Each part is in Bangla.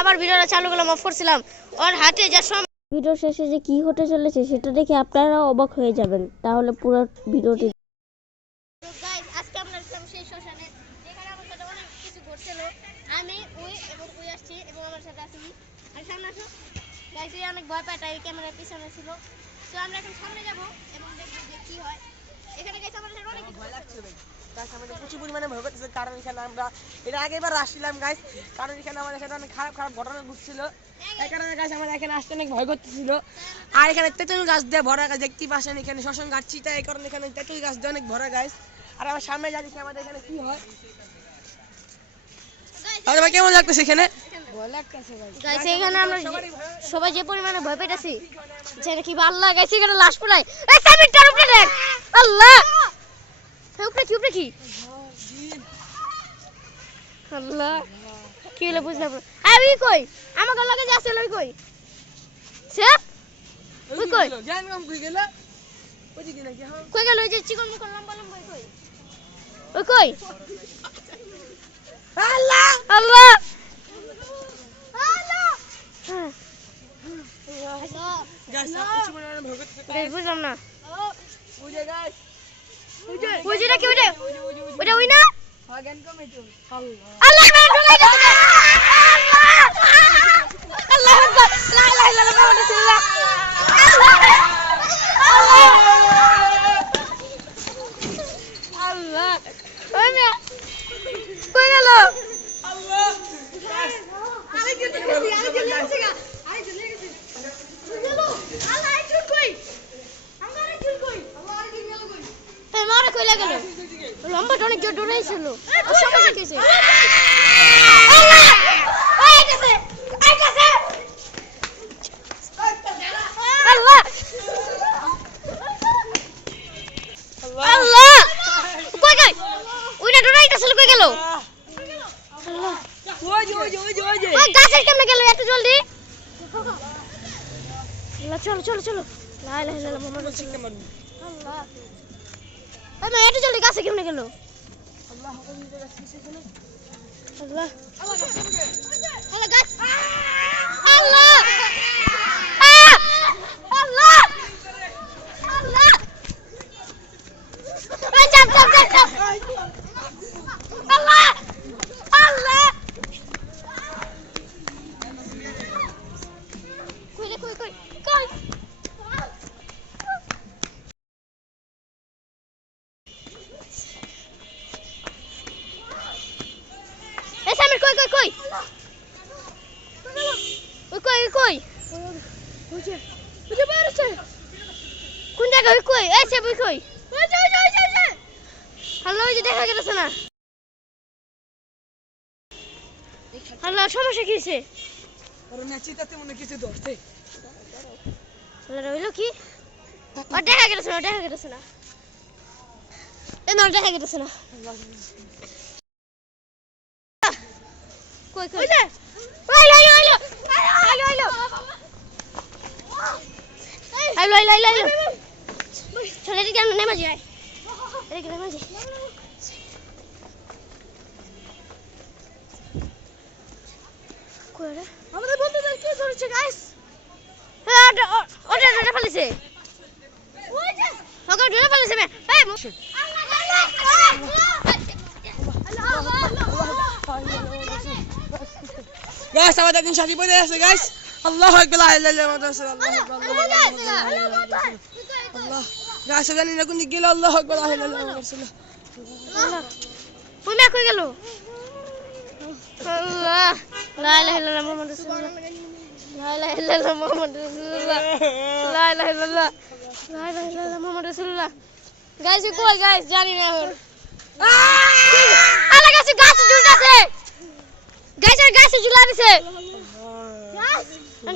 আবার ভিডিওটা চালু করলাম অফ করছিলাম। ওর হাতে যা সম ভিডিও শেষে যে কি হতে চলেছে সেটা দেখে আপনারা অবাক হয়ে যাবেন। তাহলে পুরো ভিডিওটি আজকে আমরা ছিলাম সেই শ্মশানে যেখানে আমার সাথে অনেক কিছু ঘটছিল। আমি উই এবং উই আসছি এবং আমার সাথে ই। আর সামনে আসো। এই অনেক ভয় পায় তাই ক্যামেরার পিছনে ছিল। তো আমরা এখন সামনে যাব এবং দেখব যে কি হয়। এখানে গাইস আমাদের অনেক ভয় লাগছে ভাই। গাইস আমাদের প্রচুর পরিমাণে ভয় করতেছে কারণ এখানে আমরা এটা আগেবার আসছিলাম গাইস কারণ এখানে আমাদের সাথে অনেক খারাপ খারাপ ঘটনা ঘটছিল। এই কারণে গাছ আমাদের এখানে আসতে অনেক ভয় করতেছিল। আর এখানে তেঁতুল গাছ দিয়ে ভরা গাছ দেখতে পাচ্ছেন এখানে শ্মশান গাছ চিতা এই কারণে এখানে তেঁতুল গাছ দিয়ে অনেক ভরা গাছ আর আমার সামনে যা দেখি আমাদের এখানে কি হয়? আর ভাই কেমন লাগতেছে এখানে? গাইস এখানে আমরা সবাই যে পরিমাণে ভয় পেতেছি, যেটা কি আল্লাহ গাইস এখানে লাশ পড়ায়। আল্লাহ! উপরে কি উপরে কি? আল্লাহ! কি হলো বুঝলাম এই কই? আমার যাচ্ছে কই কই? জ্ঞান কম কই? গেল নাকি কই গেল? ওই যে চিকন লম্বা লম্বা কই? ওই কই? আল্লাহ! আল্লাহ! বুঝলাম না বুঝিটা কি ওটা ওটা ওই না আল্লাহ চলো চলো। লা ইলাহা ইল্লাল্লাহ মুহাম্মাদুর রাসূলুল্লাহ। আল্লাহ। আমি এটা চলে কাছে কেমনে আল্লাহ আল্লাহ আল্লাহ আল্লাহ। আছে কোন জায়গায় ওই কই সে ওই কই ওই যে ওই যে ওই ওই ওই দেখা গেছে না আল্লাহ সমস্যা কি হয়েছে কারণ চিতাতে মনে কিছু ধরছে রইল কি ও দেখা গেছে না দেখা গেছে না এ না দেখা গেছে না কই কই ওই যে আইলো আইলো আইলো আইলো Ayo, ayo, ayo, ayo. Chale dik jana nema jai. Dik nema jai. কোরে আমাদের বন্ধুদের কি ধরেছে গাইস ওটা ওটা ধরে ফেলেছে ওই যে ওকে ধরে ফেলেছে মে এই আল্লাহ আল্লাহ আল্লাহ গাইস আমাদের দিন শাফি পড়ে আছে গাইস আল্লাহ রাসূলুল্লাহ আল্লাহ আল্লাহ আল্লাহ গাছ জানি না কোন গেল আল্লাহ ওই মে কই গেল আল্লাহ লা ইলাহা ইল্লাল্লাহ মুহাম্মাদুর রাসূলুল্লাহ। লা ইলাহা ইল্লাল্লাহ মুহাম্মাদুর রাসূলুল্লাহ। লা ইলাহা ইল্লাল্লাহ লা ইলাহা ইল্লাল্লাহ মুহাম্মাদুর রাসূলুল্লাহ। গাইস কই গাইস জানি না এখন।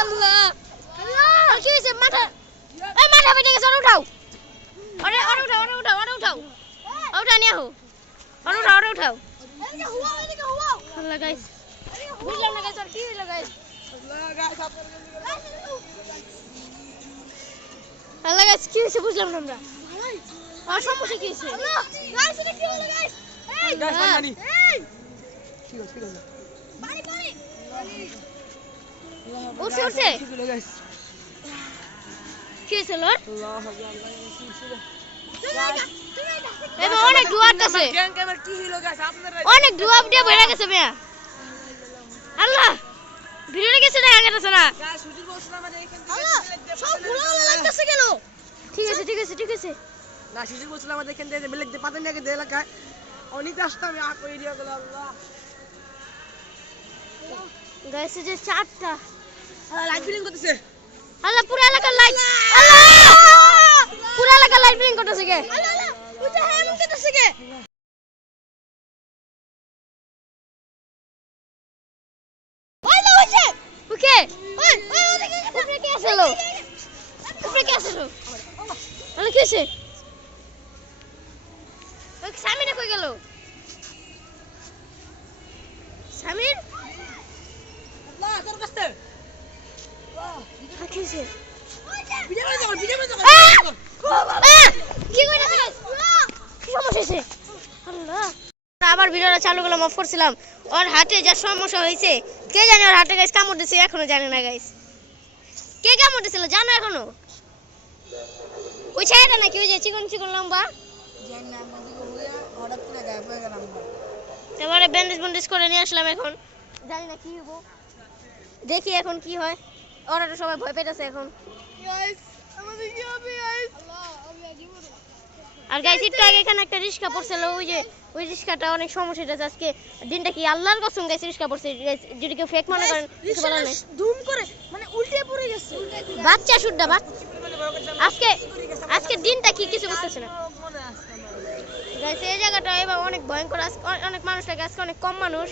আল্লাহ আর কি হয়েছে মাথা এই মাথা বেটে গেছে ওটা উঠাও ওরে ওরে উঠাও ওরে উঠাও ওরে উঠাও ওটা নিয়ে আহো ওরে উঠাও ওরে উঠাও আল্লাহ গাইস বুঝলাম না গাইস আর কি হইল গাইস আল্লাহ গাইস আল্লাহ কি হয়েছে বুঝলাম না আমরা? আর সমস্যা কি হয়েছে? গাইস এটা কি হলো গাইস এই গাইস। পানি এই ঠিক আছে ঠিক আছে। পানি পানি উঠছে উঠছে। কি হয়েছে লর অনেক গাইস আপনারা অনেক ডুয়াব দিয়ে গেছে আল্লাহ ভিডিওটা গেছে গেছে না। ঠিক আছে ঠিক আছে ঠিক আছে। না হুজুর বলছিলাম আমাদের এখান বেলেগ দিয়ে পাতা নিয়ে এলাকায়। অনেক রাস্তা আমি আ করে গেল, আল্লাহ। গাইছে যে চারটা লাইট ফিলিং করতেছে। আল্লাহ পুরো এলাকার লাইট আল্লাহ! পুরো এলাকার লাইট ব্লিং করতেছে কে? আল্লাহ আল্লাহ! ওটা হ্যাঁ এমন করতেছে কে? ওই না ওইছে ওকে ওই ওই কে আসলো? উপরে কে আসলো? আল্লাহ কি হইছে ওই সামিনে কই গেল? সামির? তোর কাছে আর ভিডিও করে যাও ভিডিও করে যাও কি কইতাছে কি সমস্যা হইছে আল্লাহ। আবার ভিডিওটা চালু করলাম অফ করছিলাম। ওর হাতে যা সমস্যা হয়েছে কে জানে ওর হাতে গাইস কামড় দিছে এখনও জানে না গাইস কে কামড় দিছিল জানো এখনও? ওই ছেলেটা নাকি ওই যে চিকন চিকন লম্বা? এবারে ব্যান্ডেজ ব্যান্ডেজ করে নিয়ে আসলাম এখন। জানি না কি হব দেখি এখন কি হয়। ওরা তো সবাই ভয় পেতেছে এখন। আর গাইস একটু আগে এখানে একটা রিক্সা পড়ছিল ওই যে ওই রিক্সাটা অনেক সমস্যা হয়েছে আজকে দিনটা কি আল্লাহর কসম গাইস রিক্সা পড়ছে। যদি কেউ ফেক মনে করেন কিছু বলার নেই। ধুম করে মানে উল্টে পড়ে গেছে। বাচ্চা শুড্ডা বাচ্চা। আজকে আজকে দিনটা কি কিছু বুঝতেছে না। গাইস এই জায়গাটা এবার অনেক ভয়ঙ্কর। অনেক মানুষ লাগে আজকে অনেক কম মানুষ।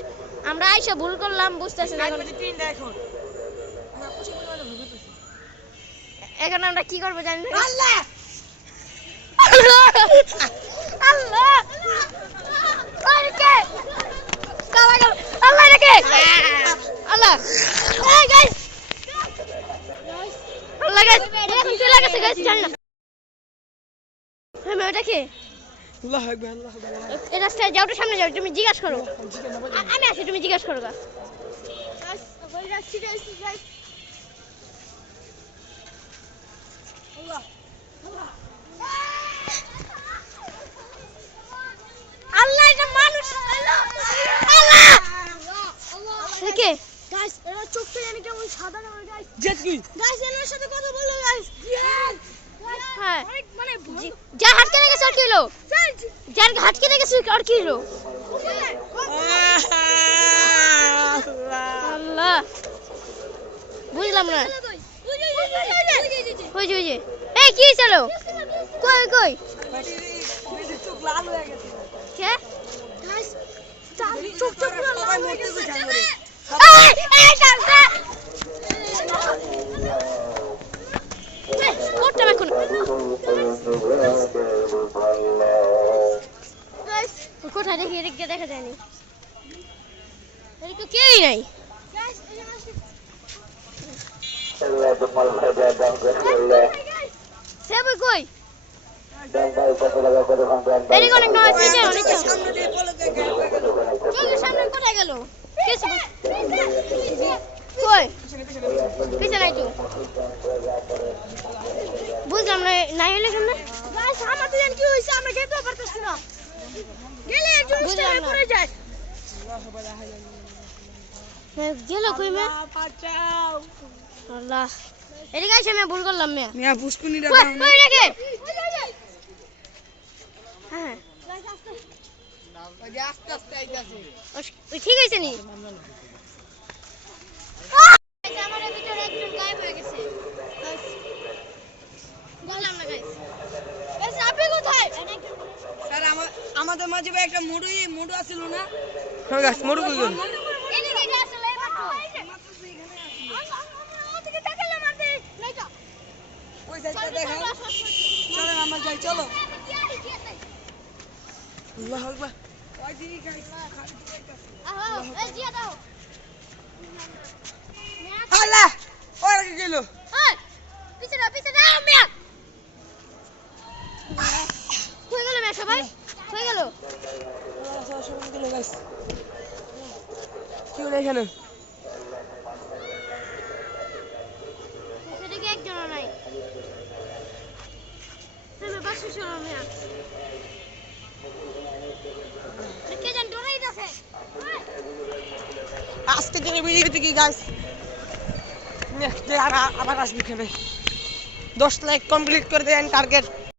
আমরা আইসা ভুল করলাম বুঝতেছি না এখন। আমরা কি করব জানি না। আল্লাহ! আল্লাহ! আল্লাহ! রে কে? আল্লাহ! আল্লাহ গাইস এখন চলে গেছে গাইস জানি না। আমি ওটা কে? আল্লাহ আকবার আল্লাহ আকবার এই রাস্তায় যাও তো সামনে যাও তুমি জিজ্ঞাসা করো। আমি আছি তুমি জিজ্ঞাসা করো আল্লাহ এটা মানুষ। আল্লাহ! কে? গাইস এরা জানি কেমন সাদা কেমন গাইস জেট কি গাইস এনার সাথে কথা বলল গাইস হ্যাঁ মানে জি- যার হাত কেটে গেছে আর কি হলো যার হাত কেটে গেছে আর কি হলো? আল্লাহ। বুঝলাম না। ওই যে ওই যে। এই কি হয়েছিল কই কই? চোখ কে? চোখ চোখ লাল হয়ে গেছে। কোথায় দেখি এদিকে দেখা যায়নি। এদিকে কেউই নাই। সে বই কই? অনেক অনেক নয়। সামনে দিয়ে বলে দে গায়েব হয়ে গেল চোখের সামনে কোথায় গেল কিছু কই পিছে নাই তো বুঝলাম না নাই হলে কেন গাইস আমার তো জানি কি হইছে আমরা খেতে পারতেছি না গেলে একজন বুঝলাম স্টারে না। পড়ে যায় গেল কই মে বাঁচাও। আল্লাহ। এদিকে আইসা আমি ভুল করলাম মে মিয়া পুষ্কুনিটা কই কই রেখে হ্যাঁ আস্তে আস্তে আইতাছে ওই ঠিক হয়েছে নি? আমার ভিতরে একজন গায়েব হয়ে গেছে বললাম না গাইস গাইস আপনি কোথায় স্যার আমাদের মাঝে ভাই একটা মুড়ি মুড়ু আছিল না? হ্যাঁ মুড়ু কই গেল এই সাইডটা দেখাও আমরা যাই চলো আল্লাহ আকবার আল্লাহ ওরা কি গেল মিয়া হয়ে গেল মিয়া সবাই হয়ে গেল কি হলো এখানে চলো মিয়া কে জান ডরাই কি গাইস নেক্সট ডে আবার আসবি এখানে দশ লাইক কমপ্লিট করে দেন টার্গেট